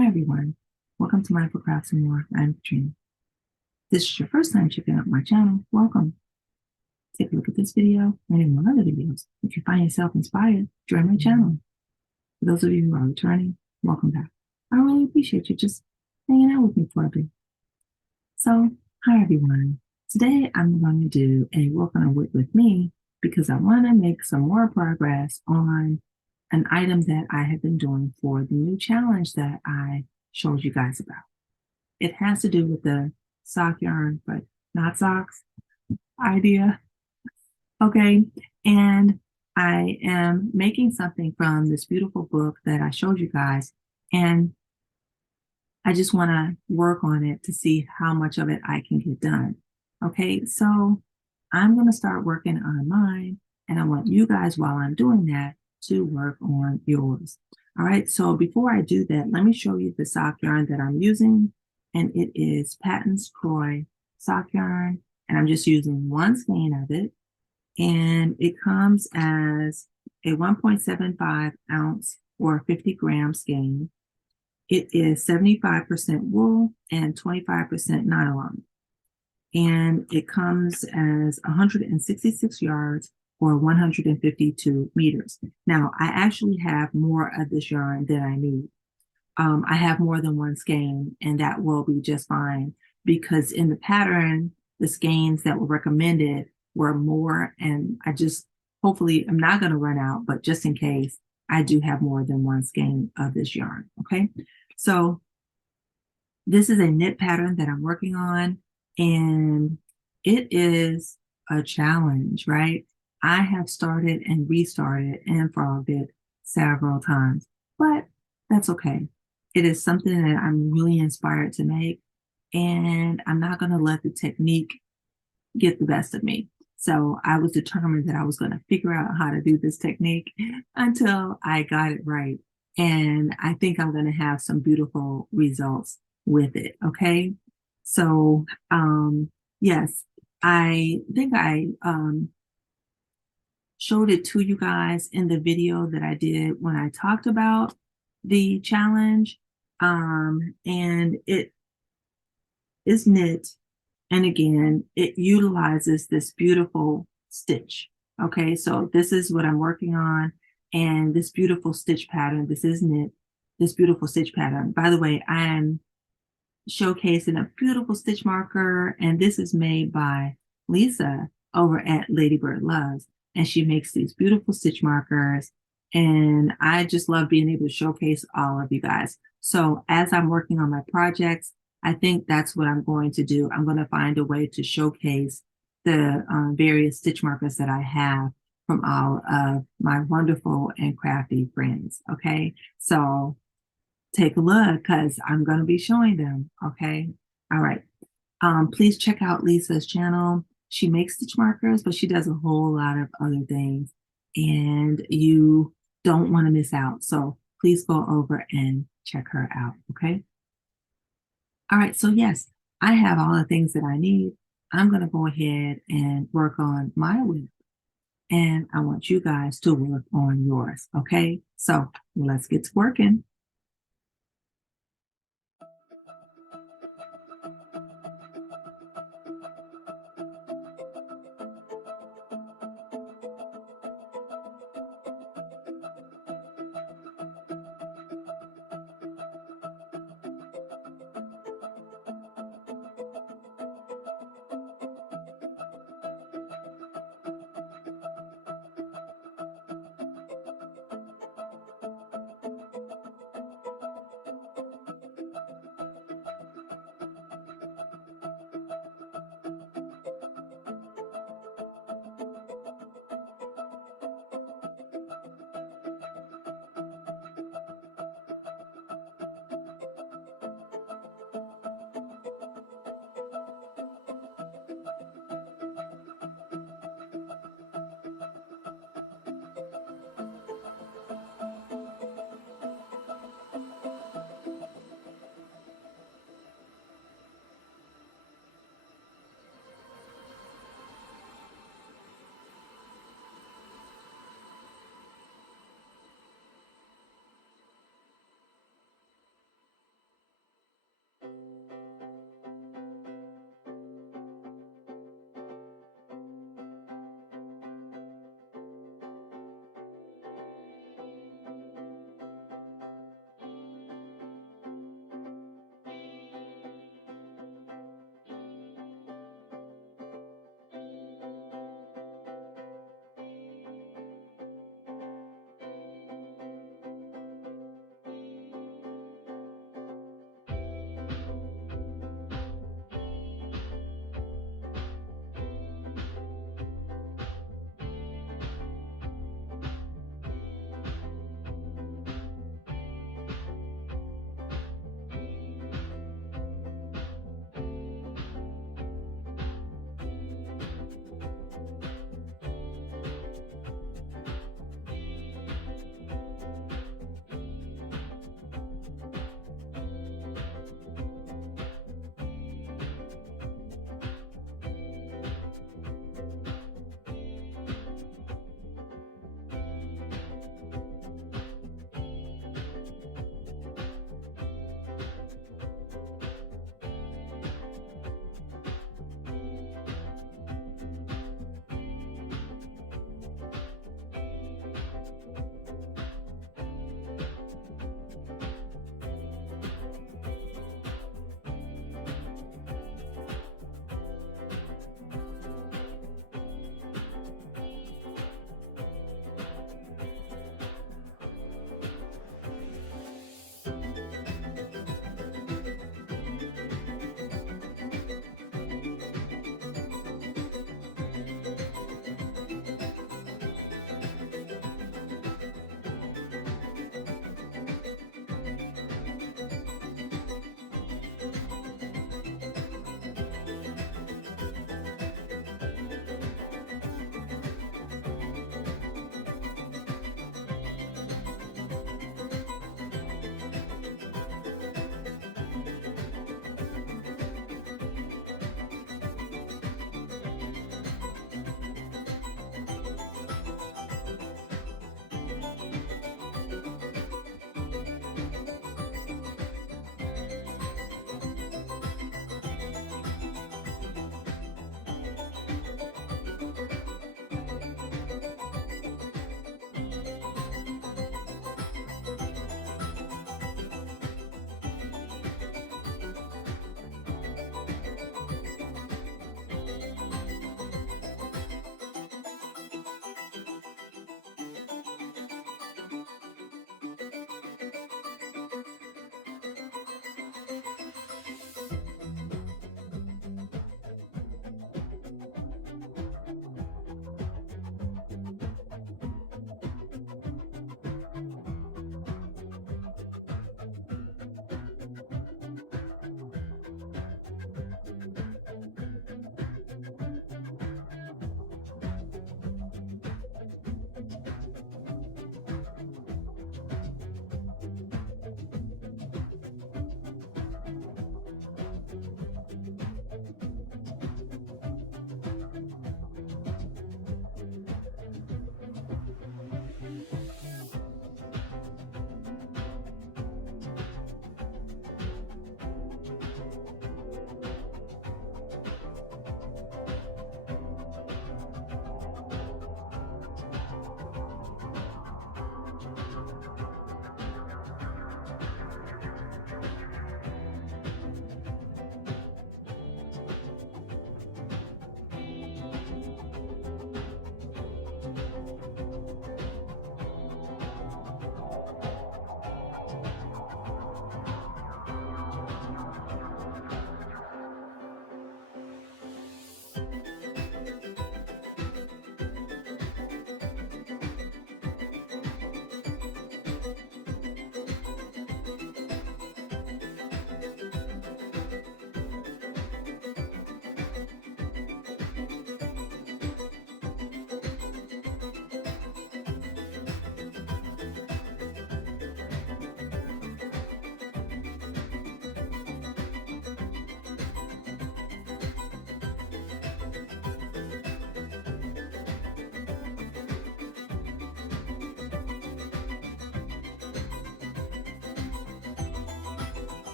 Hi everyone, welcome to Mindfulcraftsnmore. I'm Katrina. If this is your first time checking out my channel, welcome. Take a look at this video and any more other videos. If you find yourself inspired, join my channel. For those of you who are returning, welcome back. I really appreciate you just hanging out with me for a bit. So, hi everyone. Today I'm going to do a work on a whip with me because I want to make some more progress on an item that I have been doing for the new challenge that I showed you guys about. It has to do with the sock yarn, but not socks idea. Okay. And I am making something from this beautiful book that I showed you guys. And I just want to work on it to see how much of it I can get done. Okay. So I'm going to start working on mine. And I want you guys, while I'm doing that, to work on yours. All right. So before I do that, let me show you the sock yarn that I'm using. And it is Patton's Croy sock yarn. And I'm just using one skein of it. And it comes as a 1.75 ounce or 50 gram skein. It is 75% wool and 25% nylon. And it comes as 166 yards or 152 meters. Now, I actually have more of this yarn than I need. I have more than one skein, and that will be just fine because in the pattern, the skeins that were recommended were more, and I just hopefully I'm not going to run out, but just in case, I do have more than one skein of this yarn. Okay, so this is a knit pattern that I'm working on, and it is a challenge, right? I have started and restarted and frogged it several times, but that's okay. It is something that I'm really inspired to make, and I'm not going to let the technique get the best of me. So I was determined that I was going to figure out how to do this technique until I got it right. And I think I'm going to have some beautiful results with it. Okay. So, yes, I think I showed it to you guys in the video that I did when I talked about the challenge. And it is knit. And again, it utilizes this beautiful stitch. Okay, so this is what I'm working on. And this beautiful stitch pattern, this is knit, this beautiful stitch pattern. By the way, I am showcasing a beautiful stitch marker, and this is made by Lisa over at Ladybird Loves, and she makes these beautiful stitch markers, and I just love being able to showcase all of you guys. So as I'm working on my projects, I think that's what I'm going to do. I'm going to find a way to showcase the various stitch markers that I have from all of my wonderful and crafty friends. Okay, so take a look because I'm going to be showing them. Okay. All right. Please check out Lisa's channel. She makes stitch markers, but she does a whole lot of other things, and you don't want to miss out. So please go over and check her out. Okay. All right. So yes, I have all the things that I need. I'm going to go ahead and work on my whip, and I want you guys to work on yours. Okay. So let's get to working.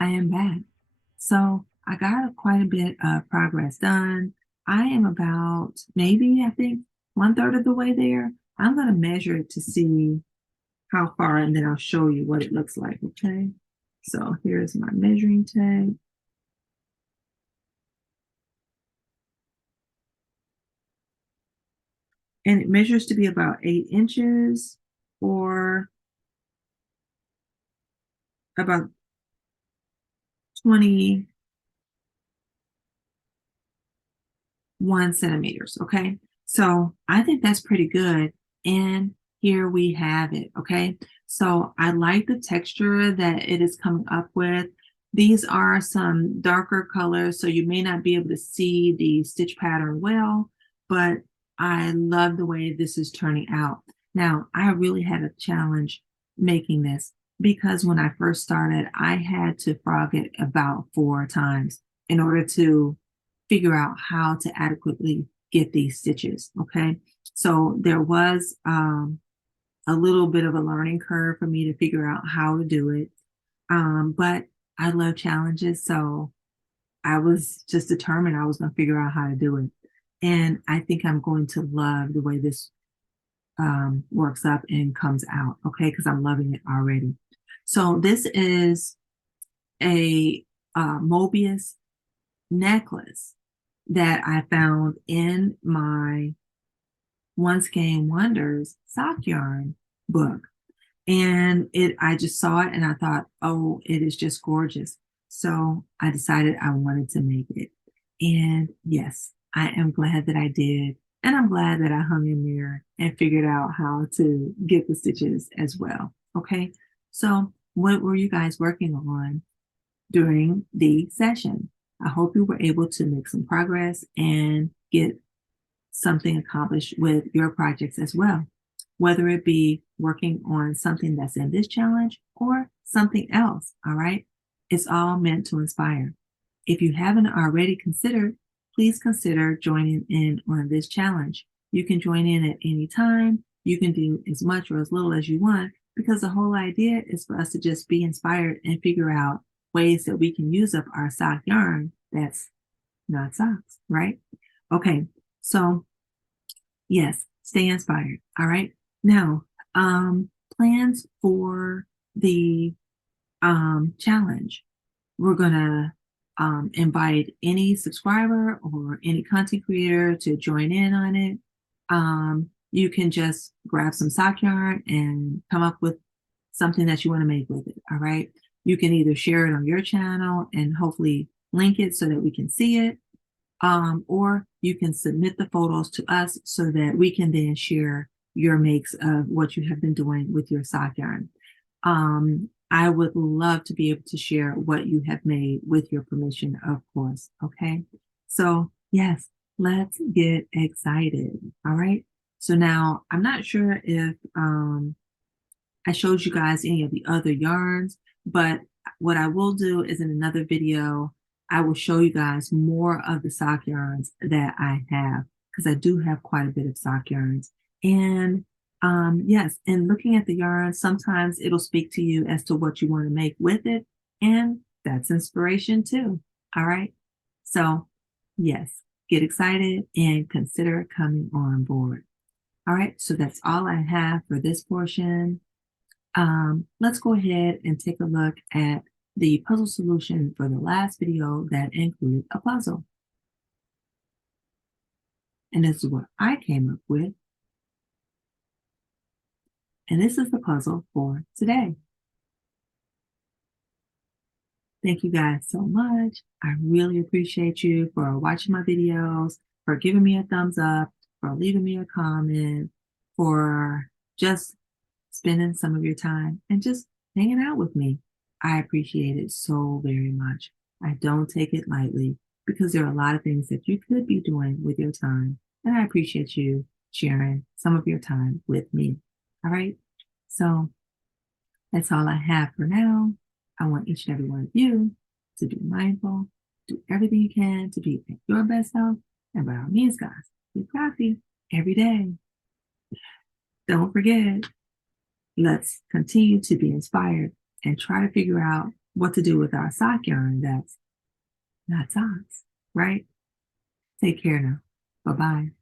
I am back. So I got quite a bit of progress done. I am about maybe, I think, one third of the way there. I'm going to measure it to see how far, and then I'll show you what it looks like. Okay. So here's my measuring tape. And it measures to be about 8 inches or about 21 centimeters. Okay. So I think that's pretty good. And here we have it. Okay. So I like the texture that it is coming up with. These are some darker colors, so you may not be able to see the stitch pattern well, but I love the way this is turning out. Now, I really had a challenge making this because when I first started, I had to frog it about 4 times in order to figure out how to adequately get these stitches. Okay. So there was a little bit of a learning curve for me to figure out how to do it. But I love challenges. So I was just determined I was going to figure out how to do it. And I think I'm going to love the way this works up and comes out. Okay. Because I'm loving it already. So this is a mobius necklace that I found in my Once Game Wonders sock yarn book. And I just saw it and I thought, oh, it is just gorgeous. So I decided I wanted to make it. And yes, I am glad that I did. And I'm glad that I hung in there and figured out how to get the stitches as well. Okay. So what were you guys working on during the session? I hope you were able to make some progress and get something accomplished with your projects as well, whether it be working on something that's in this challenge or something else. All right. It's all meant to inspire. If you haven't already considered, please consider joining in on this challenge. You can join in at any time. You can do as much or as little as you want because the whole idea is for us to just be inspired and figure out ways that we can use up our sock yarn that's not socks, right? Okay, so yes, stay inspired. All right. Now, plans for the challenge. We're gonna invite any subscriber or any content creator to join in on it. You can just grab some sock yarn and come up with something that you want to make with it. All right. You can either share it on your channel and hopefully link it so that we can see it, or you can submit the photos to us so that we can then share your makes of what you have been doing with your sock yarn. I would love to be able to share what you have made with your permission, of course. Okay. So yes, let's get excited. All right. So now I'm not sure if I showed you guys any of the other yarns, but what I will do is in another video, I will show you guys more of the sock yarns that I have because I do have quite a bit of sock yarns. And yes, and looking at the yarn, sometimes it'll speak to you as to what you want to make with it. And that's inspiration too. All right. So yes, get excited and consider coming on board. All right. So that's all I have for this portion. Let's go ahead and take a look at the puzzle solution for the last video that included a puzzle. And this is what I came up with. And this is the puzzle for today. Thank you guys so much. I really appreciate you for watching my videos, for giving me a thumbs up, for leaving me a comment, for just spending some of your time and just hanging out with me. I appreciate it so very much. I don't take it lightly because there are a lot of things that you could be doing with your time. And I appreciate you sharing some of your time with me. All right. So that's all I have for now. I want each and every one of you to be mindful, do everything you can to be at your best self. And by all means, guys, be crafty every day. Don't forget, let's continue to be inspired and try to figure out what to do with our sock yarn that's not socks, right? Take care now. Bye-bye.